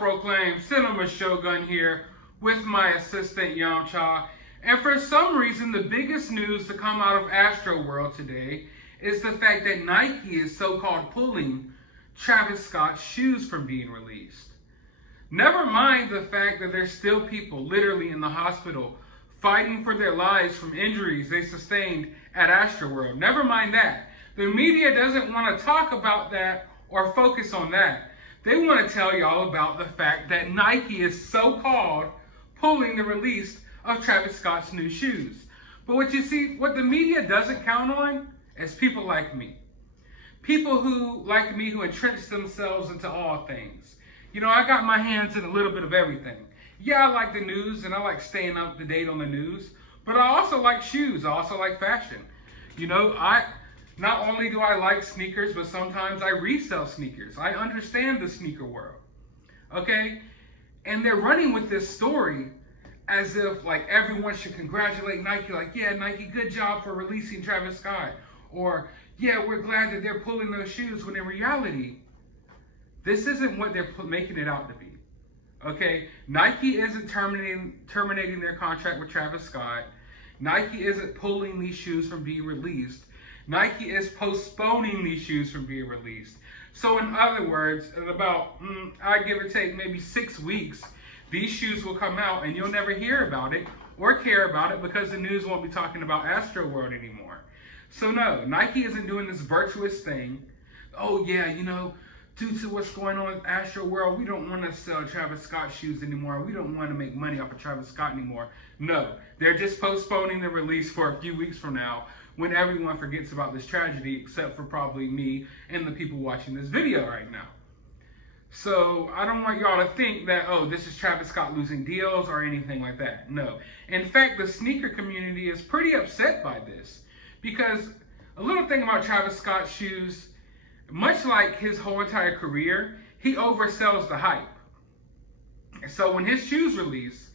self-proclaimed cinema shogun here with my assistant Yamcha. And for some reason, the biggest news to come out of AstroWorld today is the fact that Nike is so-called pulling Travis Scott's shoes from being released. Never mind the fact that there's still people literally in the hospital fighting for their lives from injuries they sustained at AstroWorld. Never mind that. The media doesn't want to talk about that or focus on that. They want to tell y'all about the fact that Nike is so-called pulling the release of Travis Scott's new shoes. But what the media doesn't count on is people like me. People who, like me, who entrench themselves into all things. You know, I got my hands in a little bit of everything. Yeah, I like the news and I like staying up to date on the news, but I also like shoes. I also like fashion. You know, not only do I like sneakers, but sometimes I resell sneakers. I understand the sneaker world, okay? And they're running with this story as if like everyone should congratulate Nike, like, yeah, Nike, good job for releasing Travis Scott. Or, yeah, we're glad that they're pulling those shoes, when in reality, this isn't what they're making it out to be, okay? Nike isn't terminating their contract with Travis Scott. Nike isn't pulling these shoes from being released. Nike is postponing these shoes from being released. So in other words, in about, I give or take maybe 6 weeks, these shoes will come out and you'll never hear about it or care about it because the news won't be talking about AstroWorld anymore. So no, Nike isn't doing this virtuous thing. Oh yeah, you know, due to what's going on with AstroWorld, we don't want to sell Travis Scott shoes anymore. We don't want to make money off of Travis Scott anymore. No, they're just postponing the release for a few weeks from now when everyone forgets about this tragedy, except for probably me and the people watching this video right now. So I don't want y'all to think that, oh, this is Travis Scott losing deals or anything like that. No. In fact, the sneaker community is pretty upset by this because a little thing about Travis Scott's shoes, much like his whole entire career, he oversells the hype. So when his shoes release,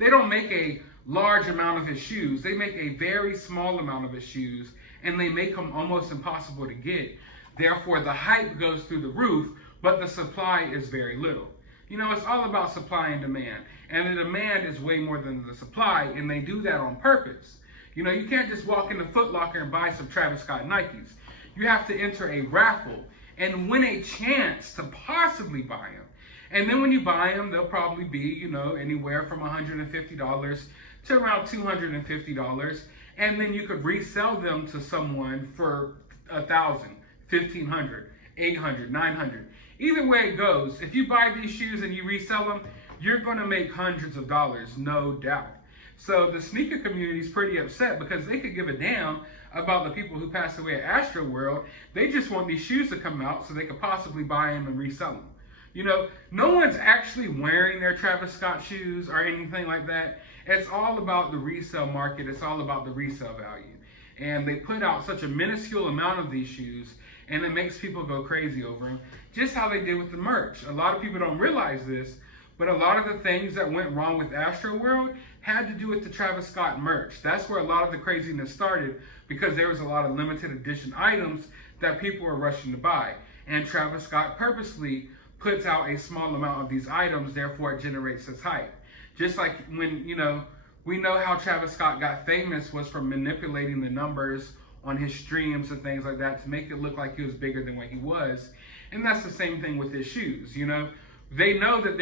they don't make a large amount of his shoes. They make a very small amount of his shoes, and they make them almost impossible to get. Therefore, the hype goes through the roof, but the supply is very little. You know, it's all about supply and demand. And the demand is way more than the supply, and they do that on purpose. You know, you can't just walk into Foot Locker and buy some Travis Scott Nikes. You have to enter a raffle and win a chance to possibly buy them. And then when you buy them, they'll probably be, you know, anywhere from $150 to around $250. And then you could resell them to someone for $1,000, $1,500, $800, $900. Either way it goes, if you buy these shoes and you resell them, you're going to make hundreds of dollars, no doubt. So the sneaker community is pretty upset because they could give a damn about the people who passed away at AstroWorld. They just want these shoes to come out so they could possibly buy them and resell them. You know, no one's actually wearing their Travis Scott shoes or anything like that. It's all about the resale market. It's all about the resale value. And they put out such a minuscule amount of these shoes, and it makes people go crazy over them, just how they did with the merch. A lot of people don't realize this, but a lot of the things that went wrong with AstroWorld had to do with the Travis Scott merch. That's where a lot of the craziness started, because there was a lot of limited edition items that people were rushing to buy. And Travis Scott purposely puts out a small amount of these items, therefore it generates this hype. Just like when, you know, we know how Travis Scott got famous was from manipulating the numbers on his streams and things like that to make it look like he was bigger than what he was. And that's the same thing with his shoes, you know. They know that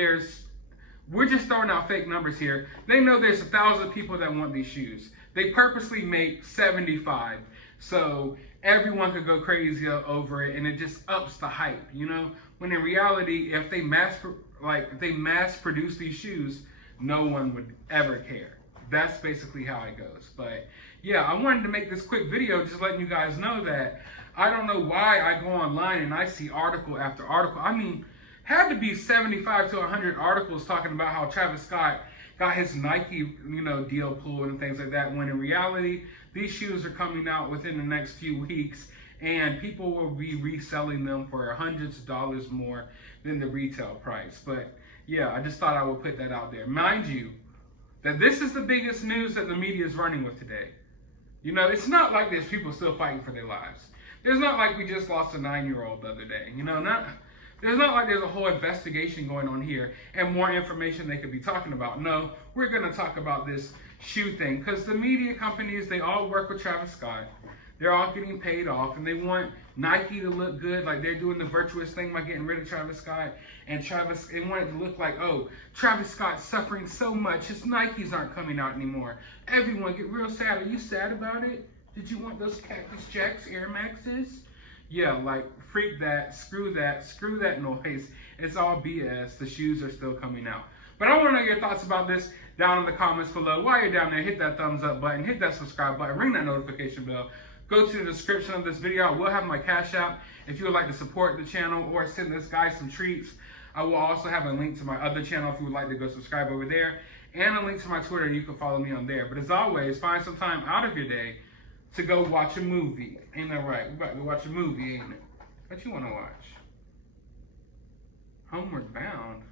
we're just throwing out fake numbers here. They know there's 1,000 people that want these shoes. They purposely make 75 so everyone could go crazy over it, and it just ups the hype, you know. When in reality, if they mass produce these shoes, no one would ever care. That's basically how it goes. But yeah, I wanted to make this quick video just letting you guys know that I don't know why I go online and I see article after article. I mean, had to be 75 to 100 articles talking about how Travis Scott got his Nike, you know, deal pulled and things like that, when in reality, these shoes are coming out within the next few weeks, and people will be reselling them for hundreds of dollars more than the retail price. But yeah, I just thought I would put that out there. Mind you, that this is the biggest news that the media is running with today. You know, it's not like there's people still fighting for their lives. It's not like we just lost a 9-year-old the other day. You know, There's not like there's a whole investigation going on here and more information they could be talking about. No, we're going to talk about this shoe thing because the media companies, they all work with Travis Scott. They're all getting paid off, and they want Nike to look good, like they're doing the virtuous thing by getting rid of Travis Scott. And they want it to look like, oh, Travis Scott's suffering so much, his Nikes aren't coming out anymore. Everyone get real sad. Are you sad about it? Did you want those Cactus Jacks, Air Maxes? Yeah, like, freak that, screw that noise. It's all BS. The shoes are still coming out. But I want to know your thoughts about this down in the comments below. While you're down there, hit that thumbs up button, hit that subscribe button, ring that notification bell. Go to the description of this video. I will have my Cash App if you would like to support the channel or send this guy some treats. I will also have a link to my other channel if you would like to go subscribe over there, and a link to my Twitter. You can follow me on there. But as always, find some time out of your day to go watch a movie. Ain't that right? We're about to watch a movie, ain't it? What you want to watch? Homeward Bound.